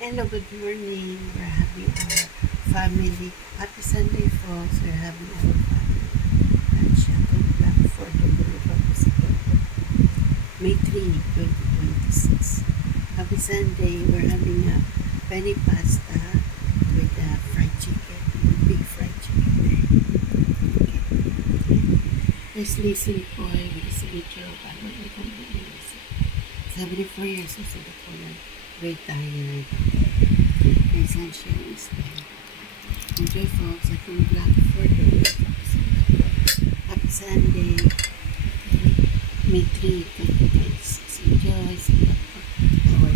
Hello, good morning. We're having our family. Happy Sunday, folks. We're having our family lunch at Black for the May 3, 2026. Happy Sunday. We're having a penny pasta with fried chicken. Big fried chicken. Okay. Let's listen for the signature of Albert Nicol. 74 years old, so the color retired. Essential is there. Enjoy, folks. I think Black for the Happy Sunday, May 3, 2026. Enjoy. Our